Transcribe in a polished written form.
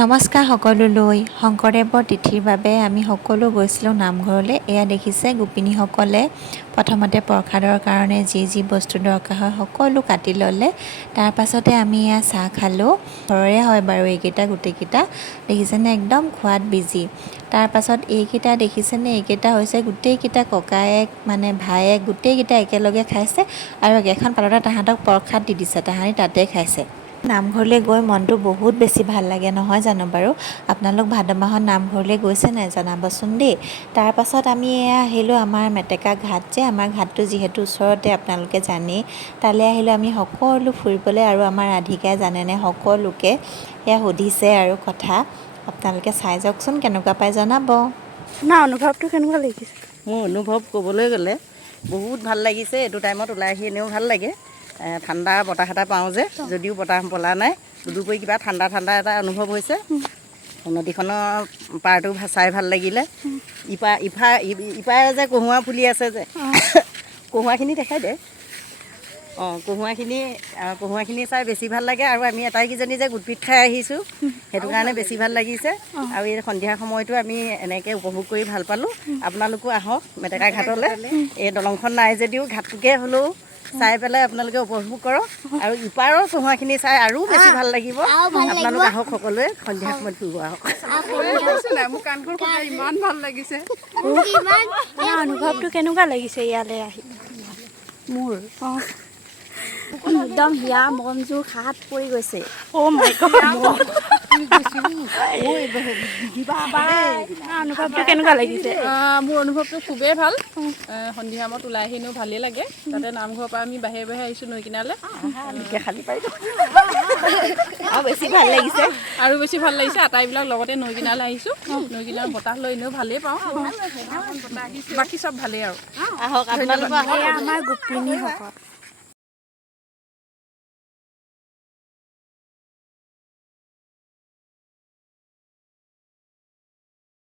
নমস্কাৰ সকলোলৈ। শংকৰদেৱৰ তিথিৰ বাবে আমি সকলো গৈছিলোঁ নামঘৰলৈ। এয়া দেখিছে গোপিনীসকলে প্ৰথমতে প্ৰসাদৰ কাৰণে যি বস্তু দৰকাৰ হয় সকলো কাটি ল'লে। তাৰ পাছতে আমি এয়া চাহ খালোঁ। ঘৰৰে হয় বাৰু এইকেইটা গোটেইকেইটা দেখিছেনে, একদম খোৱাত বিজি। তাৰ পাছত এইকেইটা দেখিছেনে, এইকেইটা হৈছে গোটেইকেইটা ককায়েক মানে ভায়েক গোটেইকেইটা একেলগে খাইছে আৰু একেখন পালতে তাহাঁতক প্ৰসাদ দি দিছে, তাহাঁতি তাতে খাইছে। নামঘৰলৈ গৈ মনটো বহুত বেছি ভাল লাগে নহয় জানো বাৰু। আপোনালোক ভাদ মাহত নামঘৰলৈ গৈছে নাই জনাবচোন দেই। তাৰপাছত আমি এয়া আহিলোঁ আমাৰ মেটেকা ঘাট যে, আমাৰ ঘাটটো যিহেতু ওচৰতে আপোনালোকে জানেই, তালৈ আহিলোঁ আমি সকলো ফুৰিবলৈ। আৰু আমাৰ ৰাধিকাই জানেনে সকলোকে এয়া সুধিছে আৰু কথা। আপোনালোকে চাই যাওকচোন কেনেকুৱা পাই জনাব। না অনুভৱটো কেনেকুৱা লাগিছে? মোৰ অনুভৱ ক'বলৈ গ'লে বহুত ভাল লাগিছে। এইটো টাইমত ওলাই আহি এনেও ভাল লাগে। ঠাণ্ডা বতাহ এটা পাওঁ যে, যদিও বতাহ পলা নাই, তদুপৰি কিবা ঠাণ্ডা ঠাণ্ডা এটা অনুভৱ হৈছে। নদীখনৰ পাৰটো চাই ভাল লাগিলে। ইপাৰে যে কহুৱা ফুলি আছে যে, কহুৱাখিনি দেখাই দে। কহুৱাখিনি চাই বেছি ভাল লাগে। আৰু আমি এটাইকেইজনী যে গোটপিট খাই আহিছোঁ, সেইটো কাৰণে বেছি ভাল লাগিছে। আৰু এই সন্ধিয়া সময়তো আমি এনেকৈ উপভোগ কৰি ভাল পালোঁ। আপোনালোকো আহক মেটেকা ঘাটলৈ। এই দলংখন নাই যদিও ঘাটটোকে হ'লেও চাই পেলাই আপোনালোকে উপভোগ কৰক। আৰু ইপাৰৰ কহুৱাখিনি চাই আৰু বেছি ভাল লাগিব। আপোনালোক আহক সকলোৱে সন্ধিয়া সময়ত ফুৰিব আহক। মোৰ কাণখন শুকাই ইমান ভাল লাগিছে। অনুভৱটো কেনেকুৱা লাগিছে ইয়ালৈ আহি? মোৰ একদম হিয়া মনযোৰ খাত পৰি গৈছে। অনুভৱটো কেনেকুৱা লাগিছে? মোৰ অনুভৱটো খুবেই ভাল। সন্ধিয়া সময়ত ওলাই আহি এনেও ভালেই লাগে। তাতে নামঘৰৰ পৰা আমি বাহিৰে বাহিৰে আহিছোঁ নৈ কিনাৰলৈ। আৰু বেছি ভাল লাগিছে। আটাইবিলাক লগতে নৈ কিনাৰলৈ আহিছোঁ। নৈ কিনাৰ বতাহ লৈ এনেও ভালেই পাওঁ। বাকী চব ভালেই আৰু। আহক আপোনালোক এয়া আমাৰ গোপিনীসকল।